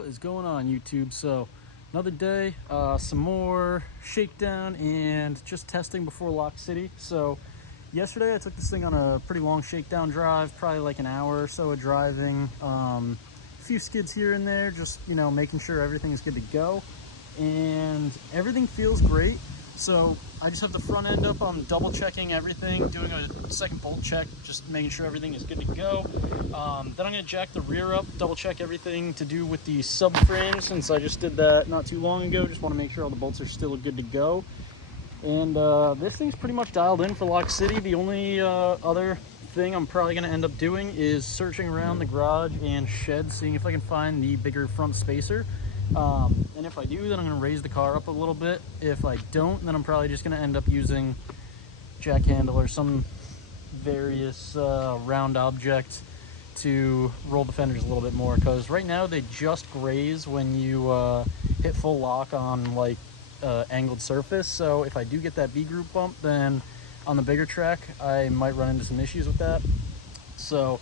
What is going on, YouTube? So another day, some more shakedown and just testing before Lock City. So yesterday I took this thing on a pretty long shakedown drive, probably like an hour or so of driving, a few skids here and there, just making sure everything is good to go, and everything feels great. So I just have the front end up. I'm double checking everything, doing a second bolt check, just making sure everything is good to go. Then I'm going to jack the rear up, double check everything to do with the subframe, since I just did that not too long ago. Just want to make sure all the bolts are still good to go. And this thing's pretty much dialed in for Lock City. The only other thing I'm probably going to end up doing is searching around the garage and shed, seeing if I can find the bigger front spacer. And if I do, then I'm going to raise the car up a little bit. If I don't, then I'm probably just going to end up using jack handle or some various round object to roll the fenders a little bit more, because right now they just graze when you hit full lock on like angled surface. So if I do get that B group bump, then on the bigger track I might run into some issues with that. So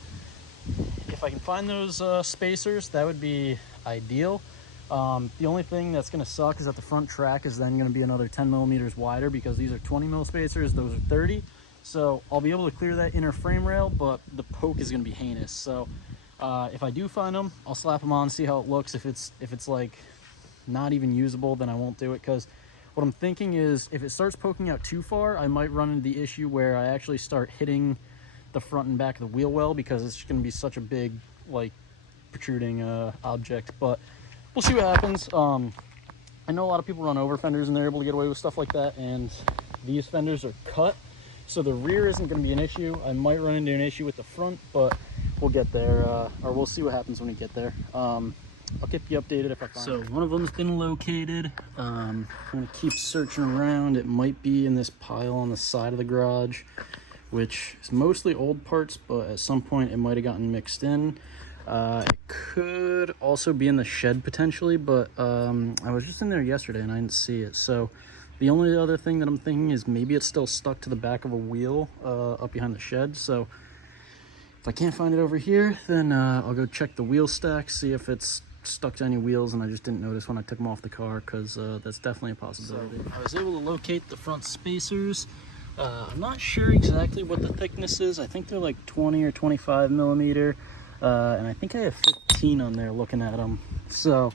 if I can find those spacers, that would be ideal. The only thing that's going to suck is that the front track is then going to be another 10 millimeters wider, because these are 20 mil spacers, those are 30. So I'll be able to clear that inner frame rail, but the poke is going to be heinous. So if I do find them, I'll slap them on, see how it looks. If it's like not even usable, then I won't do it, because what I'm thinking is if it starts poking out too far, I might run into the issue where I actually start hitting the front and back of the wheel well, because it's going to be such a big like protruding object. But we'll see what happens. I know a lot of people run over fenders and they're able to get away with stuff like that, and these fenders are cut, so the rear isn't going to be an issue. I might run into an issue with the front, but we'll get there, or we'll see what happens when we get there. I'll keep you updated if I find it. So one of them's been located. I'm going to keep searching around. It might be in this pile on the side of the garage, which is mostly old parts, but at some point it might have gotten mixed in. It could also be in the shed potentially, but I was just in there yesterday and I didn't see it. So the only other thing that I'm thinking is maybe it's still stuck to the back of a wheel up behind the shed. So if I can't find it over here, then I'll go check the wheel stack, see if it's stuck to any wheels and I just didn't notice when I took them off the car, because that's definitely a possibility. So I was able to locate the front spacers. I'm not sure exactly what the thickness is. I think they're like 20 or 25 millimeter. And I think I have 15 on there looking at them, so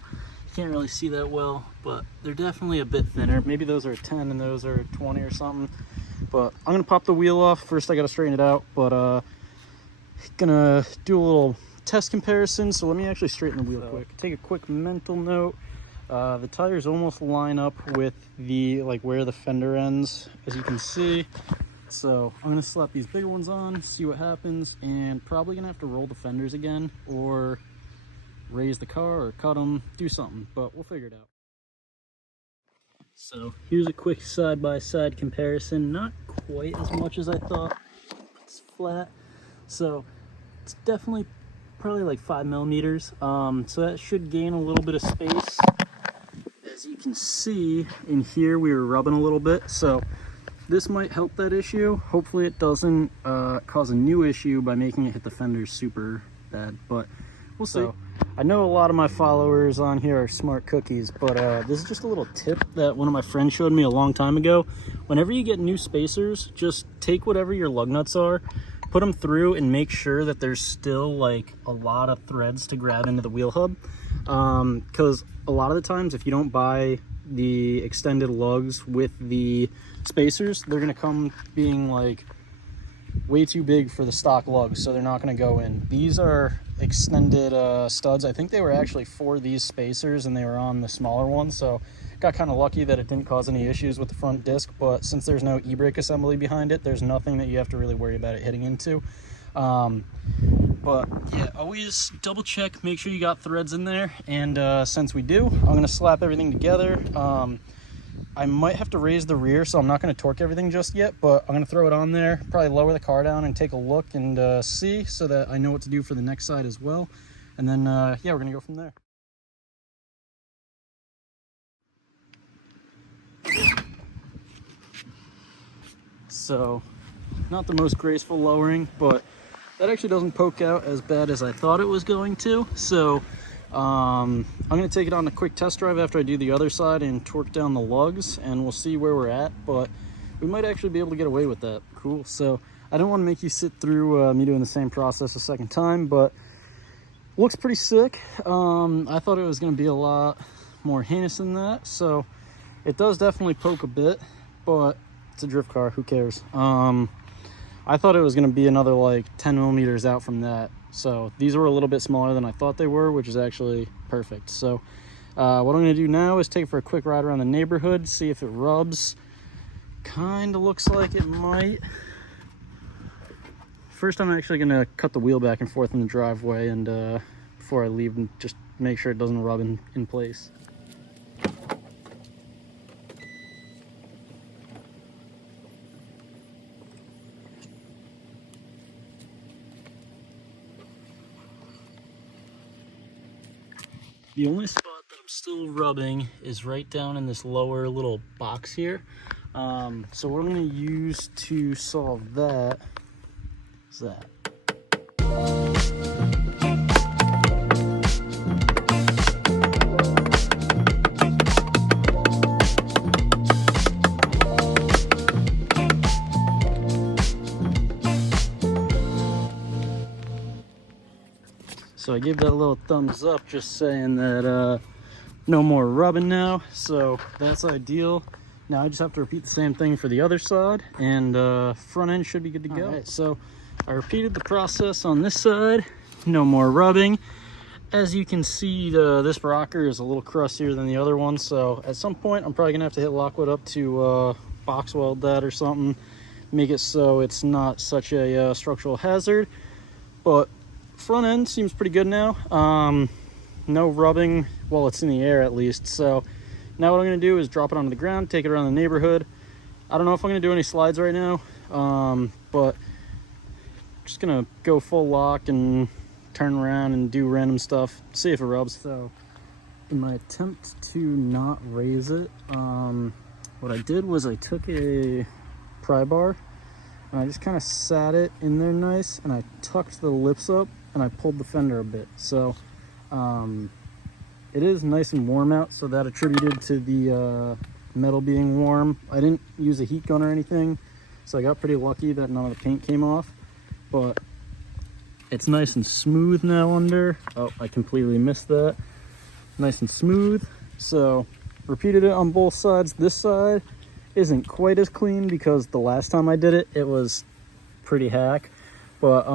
you can't really see that well, but they're definitely a bit thinner. Maybe those are 10 and those are 20 or something. But I'm gonna pop the wheel off first. I gotta straighten it out, but gonna do a little test comparison. So let me actually straighten the wheel quick. Take a quick mental note. The tires almost line up with the where the fender ends, as you can see. So I'm gonna slap these bigger ones on, see what happens, and probably gonna have to roll the fenders again, or raise the car, or cut them, do something, but we'll figure it out. So here's a quick side-by-side comparison. Not quite as much as I thought. It's flat, so it's definitely probably like 5 millimeters. So that should gain a little bit of space. As you can see in here, we were rubbing a little bit, so this might help that issue. Hopefully it doesn't cause a new issue by making it hit the fenders super bad, but we'll see. So, I know a lot of my followers on here are smart cookies, but this is just a little tip that one of my friends showed me a long time ago. Whenever you get new spacers, just take whatever your lug nuts are, put them through, and make sure that there's still like a lot of threads to grab into the wheel hub, because a lot of the times if you don't buy the extended lugs with the spacers, they're going to come being like way too big for the stock lugs, so they're not going to go in. These are extended studs. I think they were actually for these spacers and they were on the smaller ones, so got kind of lucky that it didn't cause any issues with the front disc. But since there's no e-brake assembly behind it, there's nothing that you have to really worry about it hitting into. But yeah, always double check, make sure you got threads in there, and since we do, I'm going to slap everything together. I might have to raise the rear, so I'm not going to torque everything just yet, but I'm going to throw it on there, probably lower the car down and take a look and see, so that I know what to do for the next side as well. And then yeah, we're going to go from there. So not the most graceful lowering, but that actually doesn't poke out as bad as I thought it was going to. So I'm going to take it on a quick test drive after I do the other side and torque down the lugs, and we'll see where we're at, but we might actually be able to get away with that. Cool. So I don't want to make you sit through me doing the same process a second time, but looks pretty sick. I thought it was going to be a lot more heinous than that, so it does definitely poke a bit, but it's a drift car, who cares? I thought it was going to be another like 10 millimeters out from that. So these were a little bit smaller than I thought they were, which is actually perfect. So what I'm going to do now is take it for a quick ride around the neighborhood, see if it rubs. Kind of looks like it might. First, I'm actually going to cut the wheel back and forth in the driveway, and before I leave, and just make sure it doesn't rub in place. The only spot that I'm still rubbing is right down in this lower little box here. So what I'm going to use to solve that is that. So I gave that a little thumbs up, just saying that no more rubbing now, so that's ideal. Now I just have to repeat the same thing for the other side, and front end should be good to go. All right, so I repeated the process on this side, no more rubbing. As you can see, this rocker is a little crustier than the other one, so at some point I'm probably gonna have to hit Lockwood up to box weld that or something, make it so it's not such a structural hazard. But front end seems pretty good now. No rubbing while it's in the air, at least. So now what I'm going to do is drop it onto the ground, take it around the neighborhood. I don't know if I'm going to do any slides right now, but just going to go full lock and turn around and do random stuff, see if it rubs. So in my attempt to not raise it, what I did was I took a pry bar and I just kind of sat it in there nice, and I tucked the lips up and I pulled the fender a bit. So it is nice and warm out, so that attributed to the metal being warm. I didn't use a heat gun or anything, so I got pretty lucky that none of the paint came off. But it's nice and smooth now under. Oh, I completely missed that. Nice and smooth. So repeated it on both sides. This side isn't quite as clean because the last time I did it, it was pretty hack. But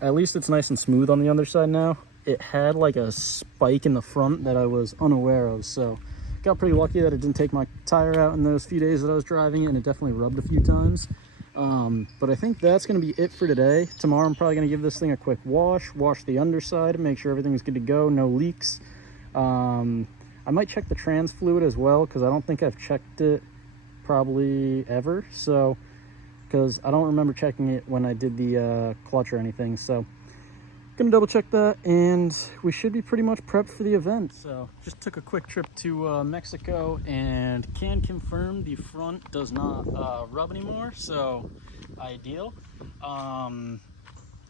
at least it's nice and smooth on the underside now. It had like a spike in the front that I was unaware of, so got pretty lucky that it didn't take my tire out in those few days that I was driving it, and it definitely rubbed a few times. But I think that's going to be it for today. Tomorrow I'm probably going to give this thing a quick wash the underside, make sure everything's good to go, no leaks. I might check the trans fluid as well, because I don't think I've checked it probably ever, so because I don't remember checking it when I did the clutch or anything. So gonna double check that, and we should be pretty much prepped for the event. So just took a quick trip to Mexico, and can confirm the front does not rub anymore, so ideal.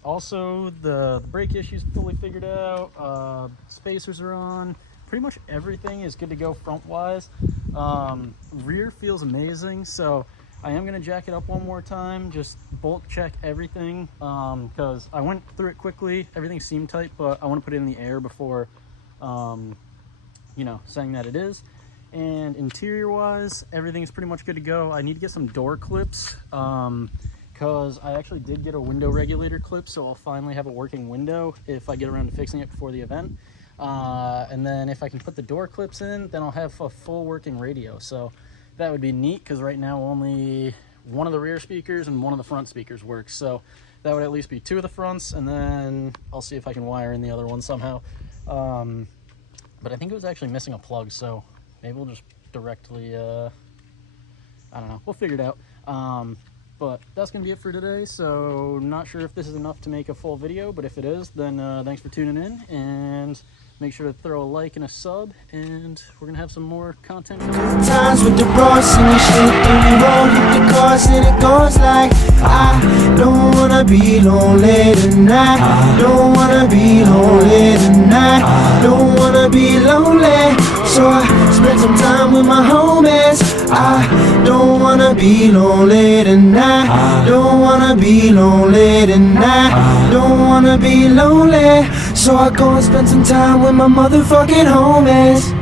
Also the brake issues fully figured out, spacers are on, pretty much everything is good to go front wise. Rear feels amazing, so I am going to jack it up one more time, just bolt check everything, because I went through it quickly, everything seemed tight, but I want to put it in the air before, you know, saying that it is. And interior wise, everything's pretty much good to go. I need to get some door clips, because I actually did get a window regulator clip, so I'll finally have a working window if I get around to fixing it before the event. And then if I can put the door clips in, then I'll have a full working radio. So that would be neat, because right now only one of the rear speakers and one of the front speakers works. So that would at least be two of the fronts, and then I'll see if I can wire in the other one somehow. But I think it was actually missing a plug, so maybe we'll just directly, I don't know, we'll figure it out. But that's gonna be it for today. So not sure if this is enough to make a full video, but if it is, then thanks for tuning in, and make sure to throw a like and a sub, and we're gonna have some more content. Times with the bros and the shit, and we roll hit the cars, and it goes like, I don't wanna be lonely tonight. Don't wanna be lonely tonight. Don't wanna be lonely, so I spend some time with my homies. I don't wanna be lonely tonight. Don't wanna be lonely tonight. Don't wanna be lonely, so I go and spend some time with my motherfucking homies.